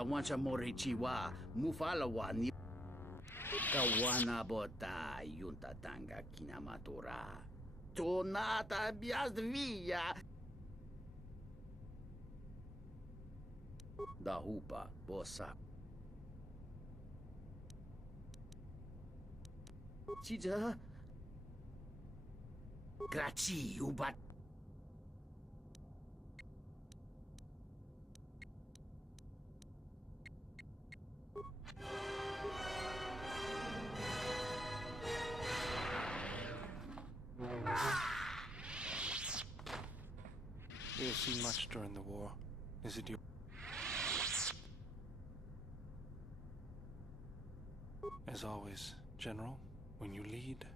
tawancha morichiwa mufalawa ni kawana bota yuntatanga kinamatura. Tonata biasvia. Da hupa bossa. Cija. Grazie, ubat. You have seen much during the war. Is it your... As always, General, when you lead...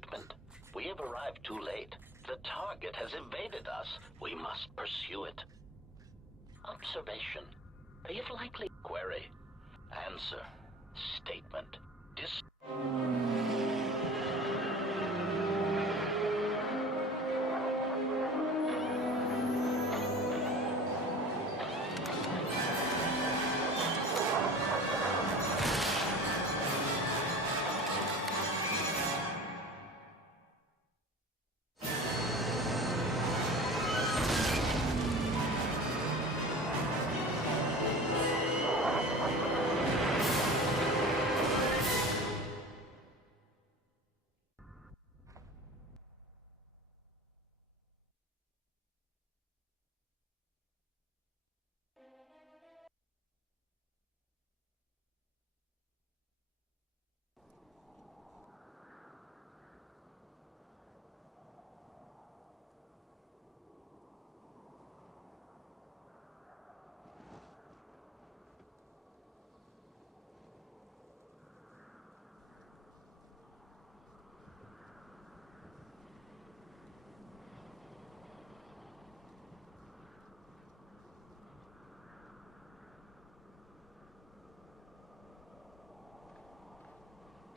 statement. We have arrived too late. The target has evaded us. We must pursue it. Observation. If likely. Query. Answer. Statement.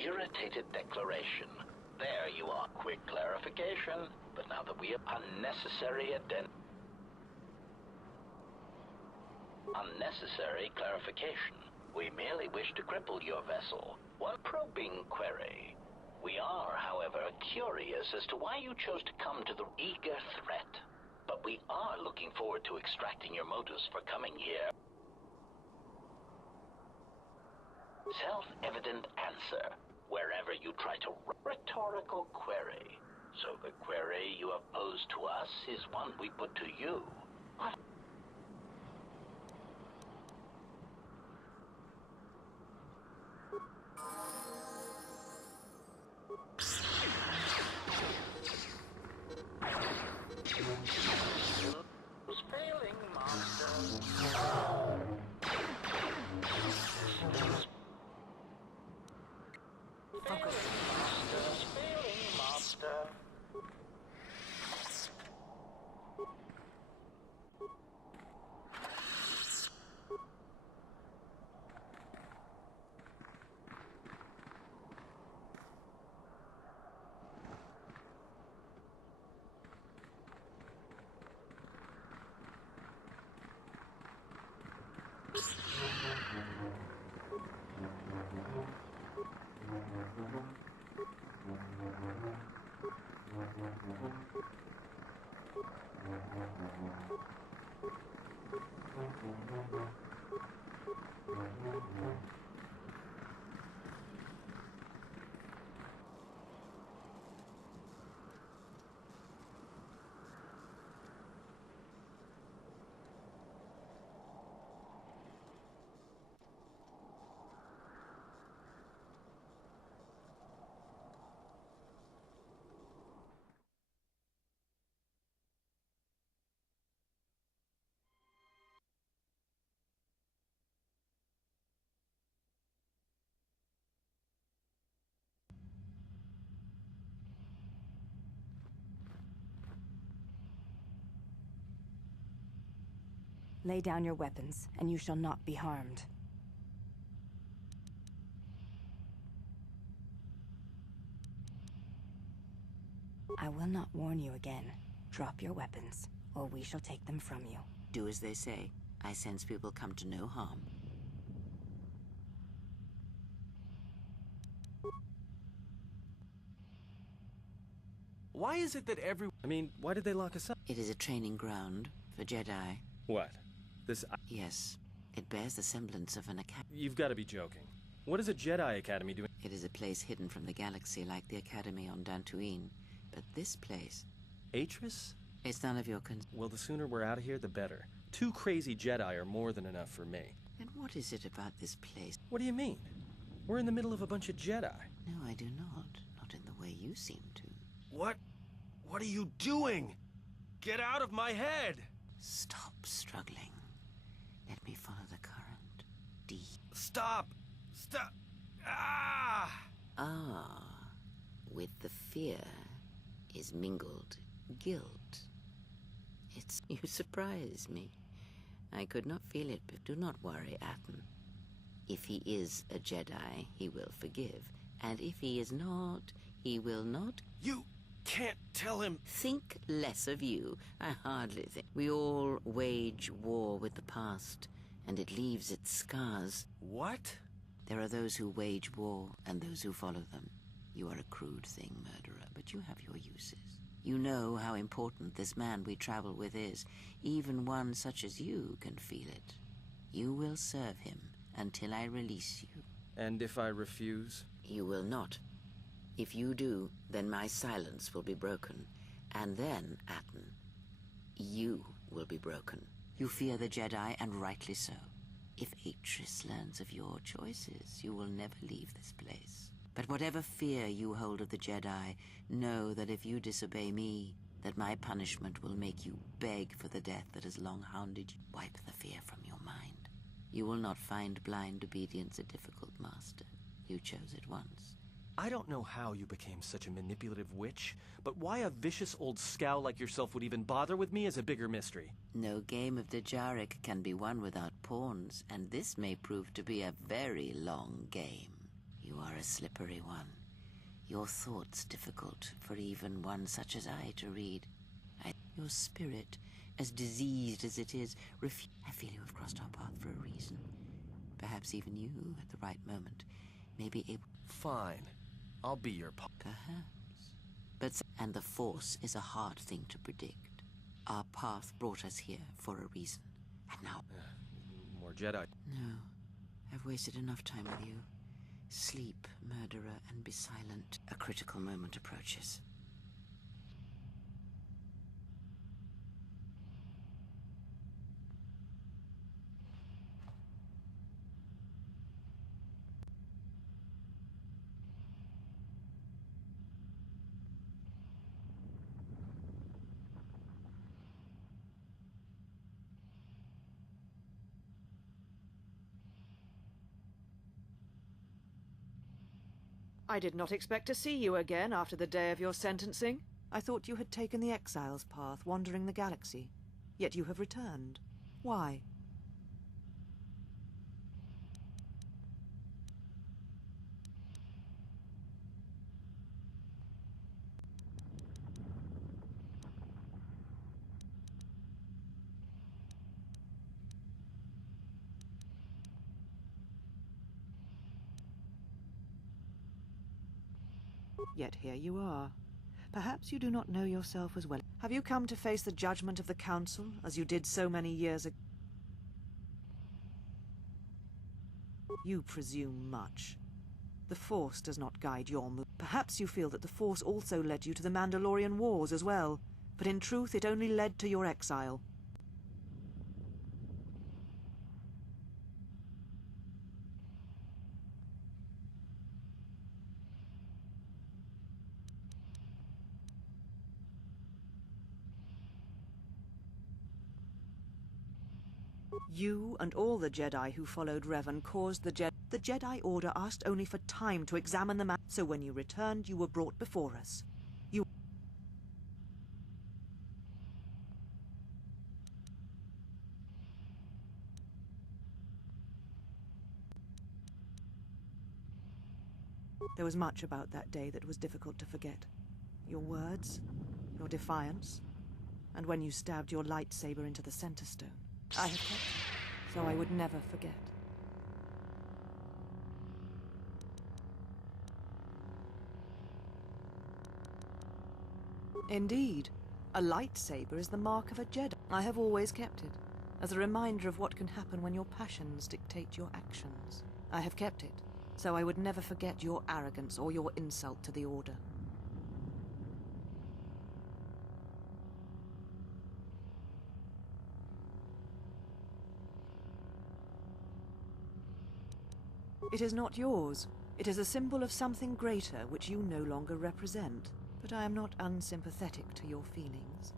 Irritated declaration. There you are. Quick clarification. But now that we have unnecessary clarification. We merely wish to cripple your vessel. One probing query. We are, however, curious as to why you chose to come to the eager threat. But we are looking forward to extracting your motives for coming here. Self-evident answer. Wherever you try to rhetorical query. So the query you have posed to us is one we put to you. What? Failing monster. Failing monster. Lay down your weapons, and you shall not be harmed. I will not warn you again. Drop your weapons, or we shall take them from you. Do as they say. I sense we will come to no harm. Why is it that why did they lock us up? It is a training ground for Jedi. What? This... Yes. It bears the semblance of an academy. You've got to be joking. What is a Jedi Academy doing? It is a place hidden from the galaxy like the Academy on Dantooine. But this place... Atris? It's none of your Well, the sooner we're out of here, the better. 2 crazy Jedi are more than enough for me. And what is it about this place? What do you mean? We're in the middle of a bunch of Jedi. No, I do not. Not in the way you seem to. What? What are you doing? Get out of my head! Stop struggling. Let me follow the current. Stop! Stop! Ah! Ah. With the fear is mingled guilt. You surprise me. I could not feel it, but do not worry, Atten. If he is a Jedi, he will forgive. And if he is not, he will not. You can't tell him. Think less of you. I hardly think. We all wage war with the past, and it leaves its scars. What? There are those who wage war, and those who follow them. You are a crude thing, murderer, but you have your uses. You know how important this man we travel with is. Even one such as you can feel it. You will serve him until I release you. And if I refuse? You will not. If you do, then my silence will be broken. And then, Atten, you will be broken. You fear the Jedi, and rightly so. If Atris learns of your choices, you will never leave this place. But whatever fear you hold of the Jedi, know that if you disobey me, that my punishment will make you beg for the death that has long hounded you. Wipe the fear from your mind. You will not find blind obedience a difficult master. You chose it once. I don't know how you became such a manipulative witch, but why a vicious old scowl like yourself would even bother with me is a bigger mystery. No game of Dajaric can be won without pawns, and this may prove to be a very long game. You are a slippery one. Your thoughts difficult for even one such as I to read. Your spirit, as diseased as it is, I feel you have crossed our path for a reason. Perhaps even you, at the right moment, may be able... Fine. I'll be your Perhaps. And the Force is a hard thing to predict. Our path brought us here for a reason. And now... more Jedi. No. I've wasted enough time with you. Sleep, murderer, and be silent. A critical moment approaches. I did not expect to see you again after the day of your sentencing. I thought you had taken the exile's path, wandering the galaxy. Yet you have returned. Why? Yet here you are. Perhaps you do not know yourself as well. Have you come to face the judgment of the Council, as you did so many years ago? You presume much. The Force does not guide your move. Perhaps you feel that the Force also led you to the Mandalorian Wars as well, but in truth it only led to your exile. You and all the Jedi who followed Revan caused the Jedi Order asked only for time to examine the man. So when you returned, you were brought before us. There was much about that day that was difficult to forget. Your words, your defiance, and when you stabbed your lightsaber into the center stone. I have kept it, so I would never forget. Indeed, a lightsaber is the mark of a Jedi. I have always kept it, as a reminder of what can happen when your passions dictate your actions. I have kept it, so I would never forget your arrogance or your insult to the Order. It is not yours. It is a symbol of something greater which you no longer represent. But I am not unsympathetic to your feelings.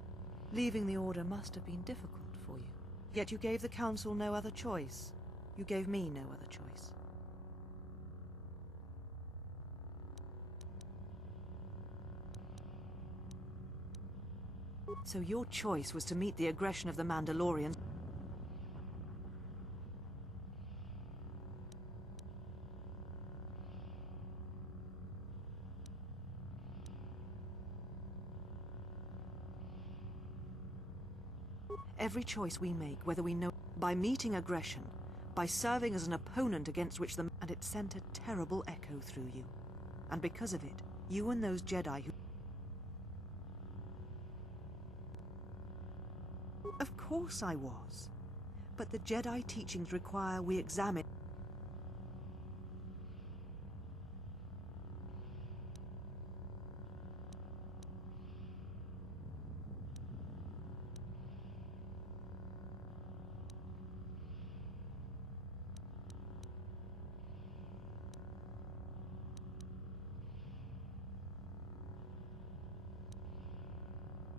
Leaving the Order must have been difficult for you. Yet you gave the Council no other choice. You gave me no other choice. So your choice was to meet the aggression of the Mandalorians. Every choice we make, whether we know, by meeting aggression, by serving as an opponent against which the... And it sent a terrible echo through you. And because of it, you and those Jedi who... Of course I was. But the Jedi teachings require we examine...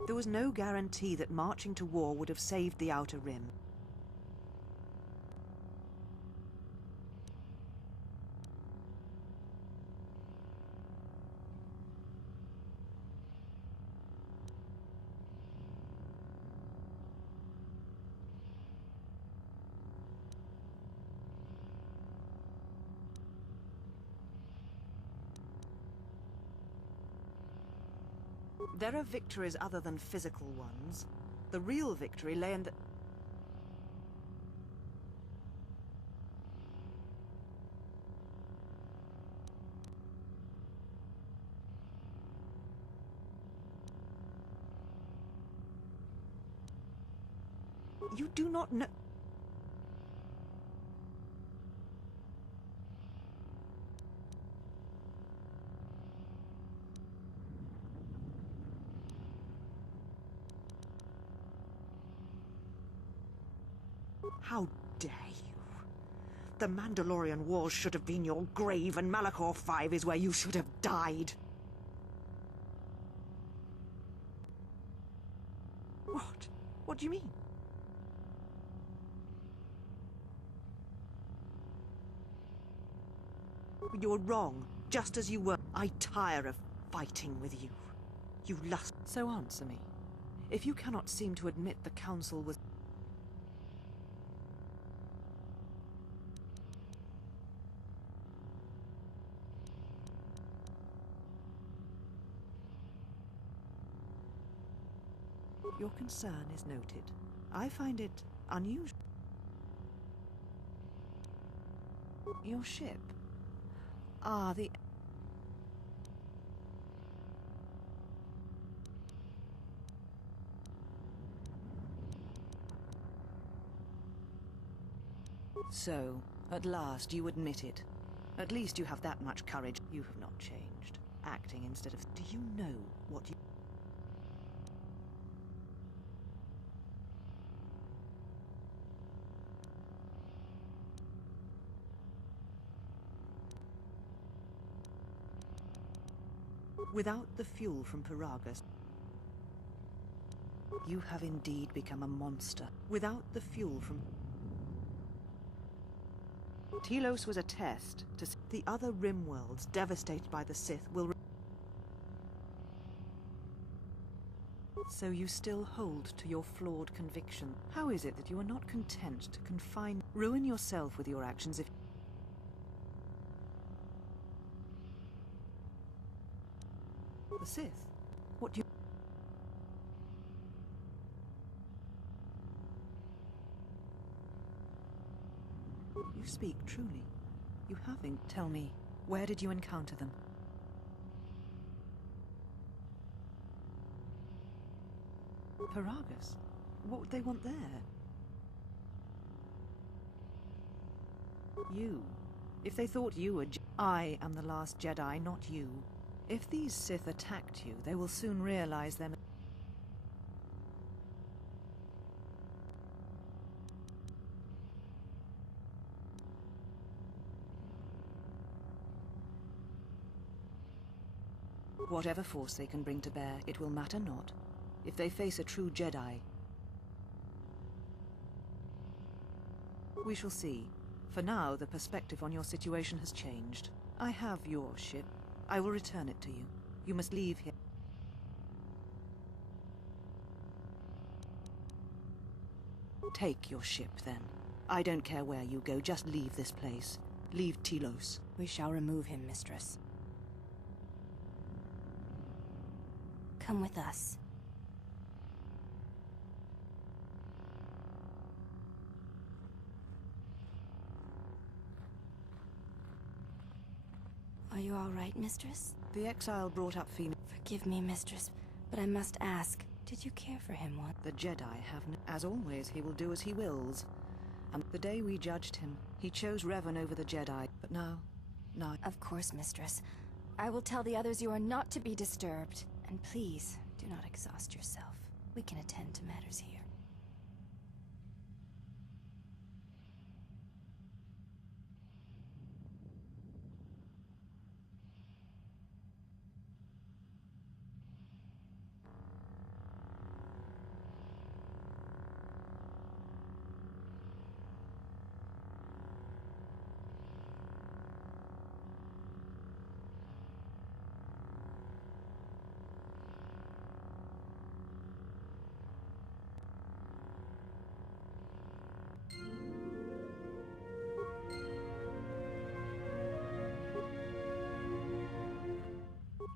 There was no guarantee that marching to war would have saved the Outer Rim. There are victories other than physical ones. The real victory lay in the... You do not know... How dare you? The Mandalorian Wars should have been your grave, and Malachor 5 is where you should have died. What? What do you mean? You're wrong, just as you were. I tire of fighting with you. You lust. So answer me. If you cannot seem to admit the Council was... Your concern is noted. I find it unusual. Your ship? Ah, the... So, at last you admit it. At least you have that much courage. You have not changed. Acting instead of... Do you know what you... Without the fuel from Paragus, you have indeed become a monster. Without the fuel from... Telos was a test to... The other Rim worlds devastated by the Sith will... So you still hold to your flawed conviction. How is it that you are not content to confine... Ruin yourself with your actions if... The Sith? What do you... You speak truly. You haven't. Tell me, where did you encounter them? Paragus? What would they want there? You. If they thought you were... I am the last Jedi, not you. If these Sith attacked you, they will soon realize them. Whatever force they can bring to bear, it will matter not. If they face a true Jedi, we shall see. For now, the perspective on your situation has changed. I have your ship. I will return it to you. You must leave here. Take your ship, then. I don't care where you go, just leave this place. Leave Telos. We shall remove him, mistress. Come with us. Are you all right, mistress? The exile brought up Phoenix. Forgive me, mistress, but I must ask, did you care for him once? The Jedi have no... As always, he will do as he wills. And the day we judged him, he chose Revan over the Jedi. But now... Of course, mistress. I will tell the others you are not to be disturbed. And please, do not exhaust yourself. We can attend to matters here.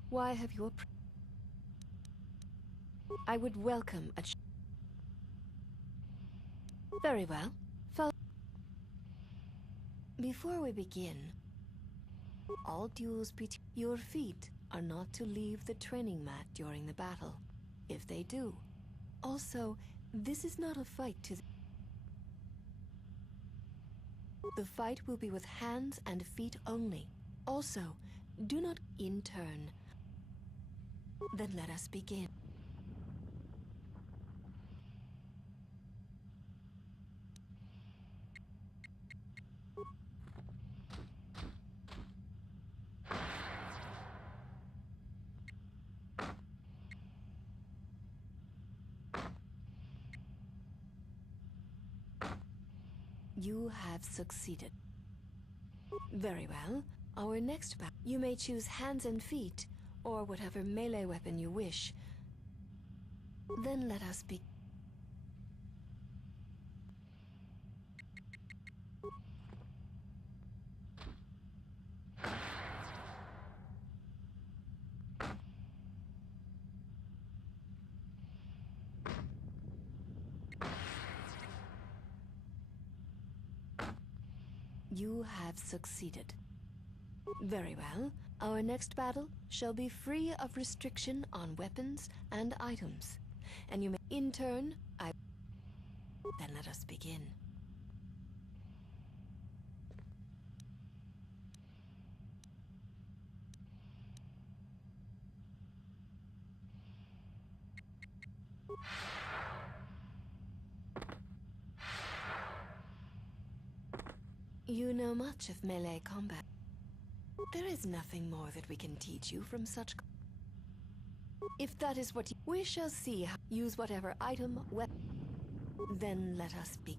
Why have you I would welcome a Very well. Follow. Before we begin, all duels between your feet are not to leave the training mat during the battle. If they do. Also, this is not a fight to the fight will be with hands and feet only. Also, do not in turn. Then let us begin. You have succeeded. Very well. Our next battle. You may choose hands and feet, or whatever melee weapon you wish. Then let us begin. You have succeeded. Very well. Our next battle shall be free of restriction on weapons and items. And you may, in turn, Then let us begin. You know much of melee combat. There is nothing more that we can teach you from such. If that is what we shall see how use whatever item, weapon. Then let us begin.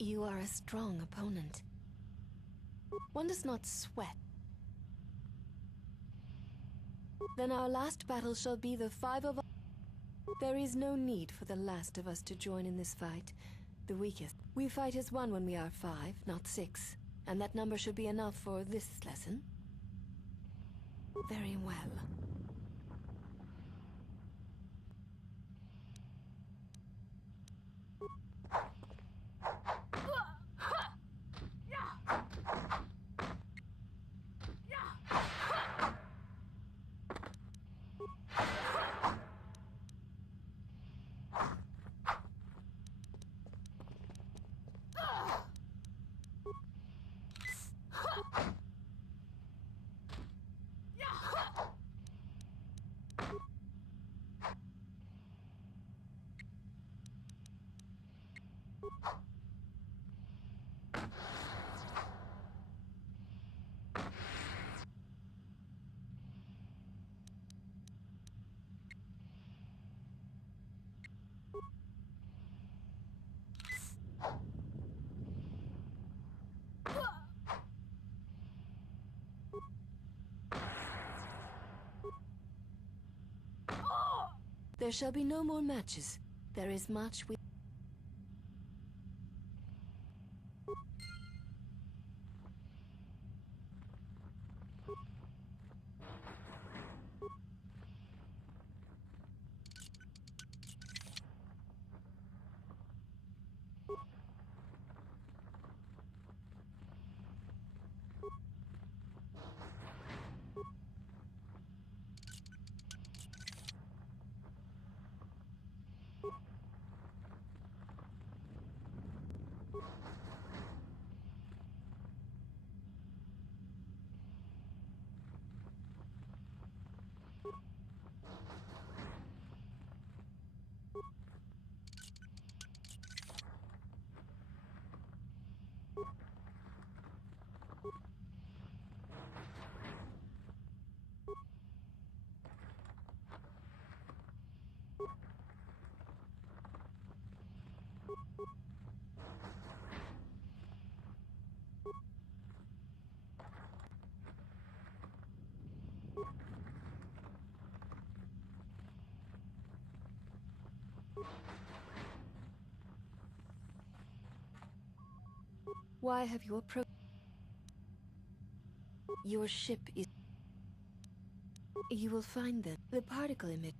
You are a strong opponent. One does not sweat. Then our last battle shall be the 5 of us. There is no need for the last of us to join in this fight. The weakest. We fight as one when we are 5, not 6. And that number should be enough for this lesson. Very well. There shall be no more matches. There is much we... Why have you approached? Your ship is... You will find them. The particle emit.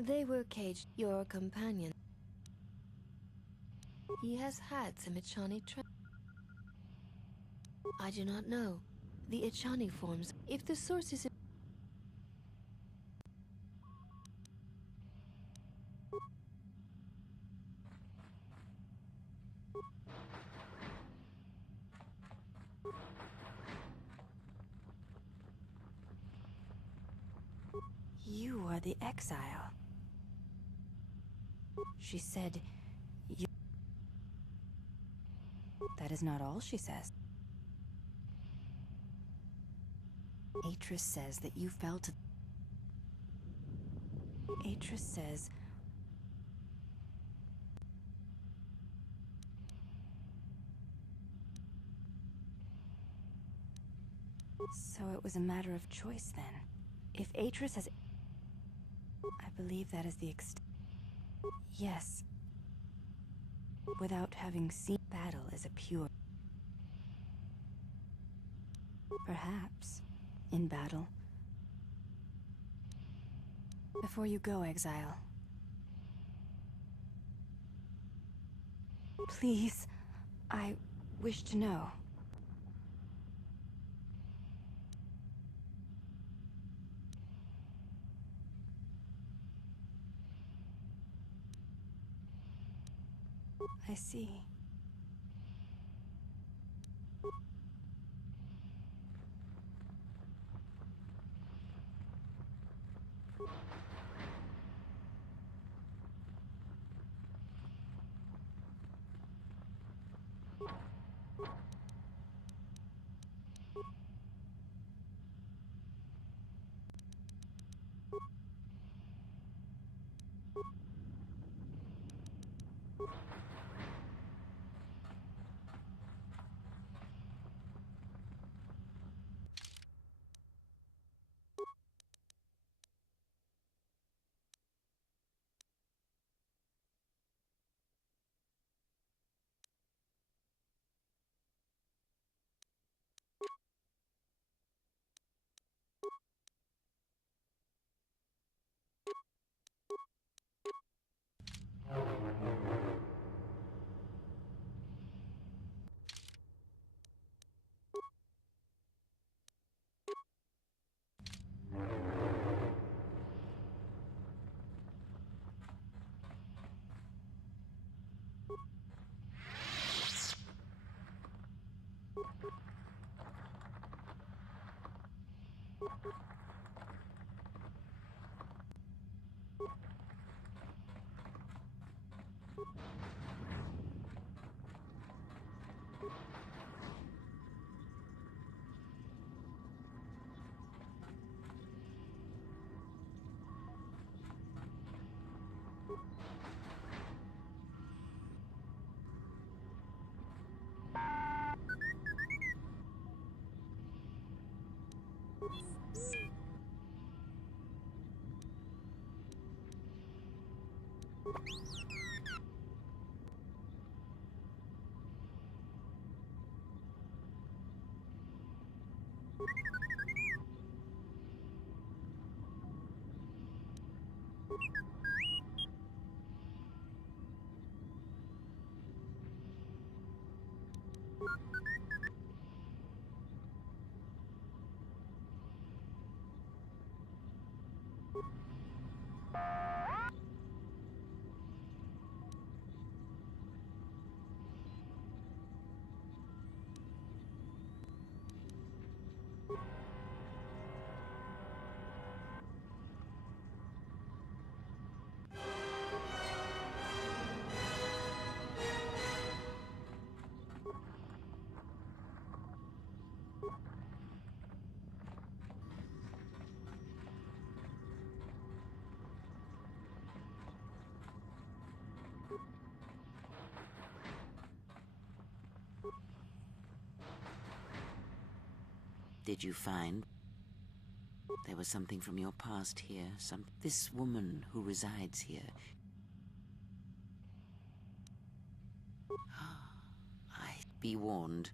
They were caged. Your companion. He has had some Ichani I do not know. The Ichani forms. If the source is... You are the exile. She said... You... That is not all she says. Atris says that you fell to... Atris says... So it was a matter of choice then. If Atris has... I believe that is the extent... Yes. Without having seen battle as a pure... Perhaps. In battle. Before you go, Exile. Please, I wish to know. I see. Did you find there was something from your past here? This woman who resides here. I be warned,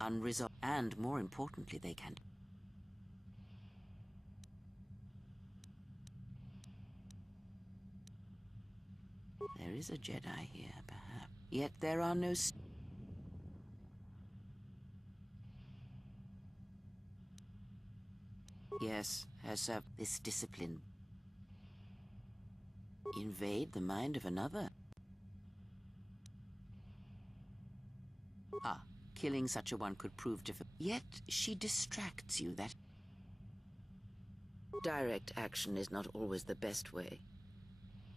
unresolved, and more importantly, they can. There is a Jedi here, perhaps. Yet there are no. Yes, herself. This discipline. Invade the mind of another. Ah, killing such a one could prove difficult. Yet she distracts you. That direct action is not always the best way.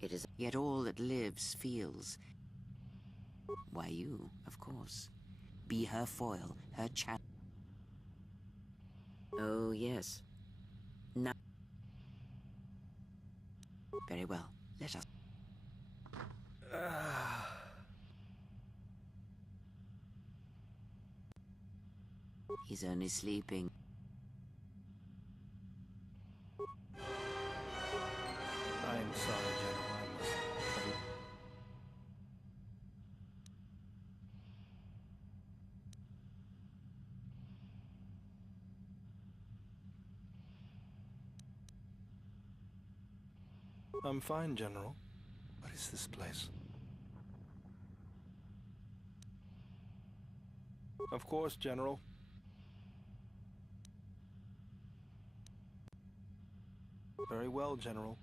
It is. Yet all that lives feels. Why you, of course. Be her foil, her champ. Oh, yes. Now. Very well. Let us. He's only sleeping. I'm sorry, General. I must. I'm fine, General. What is this place? Of course, General. Very well, General.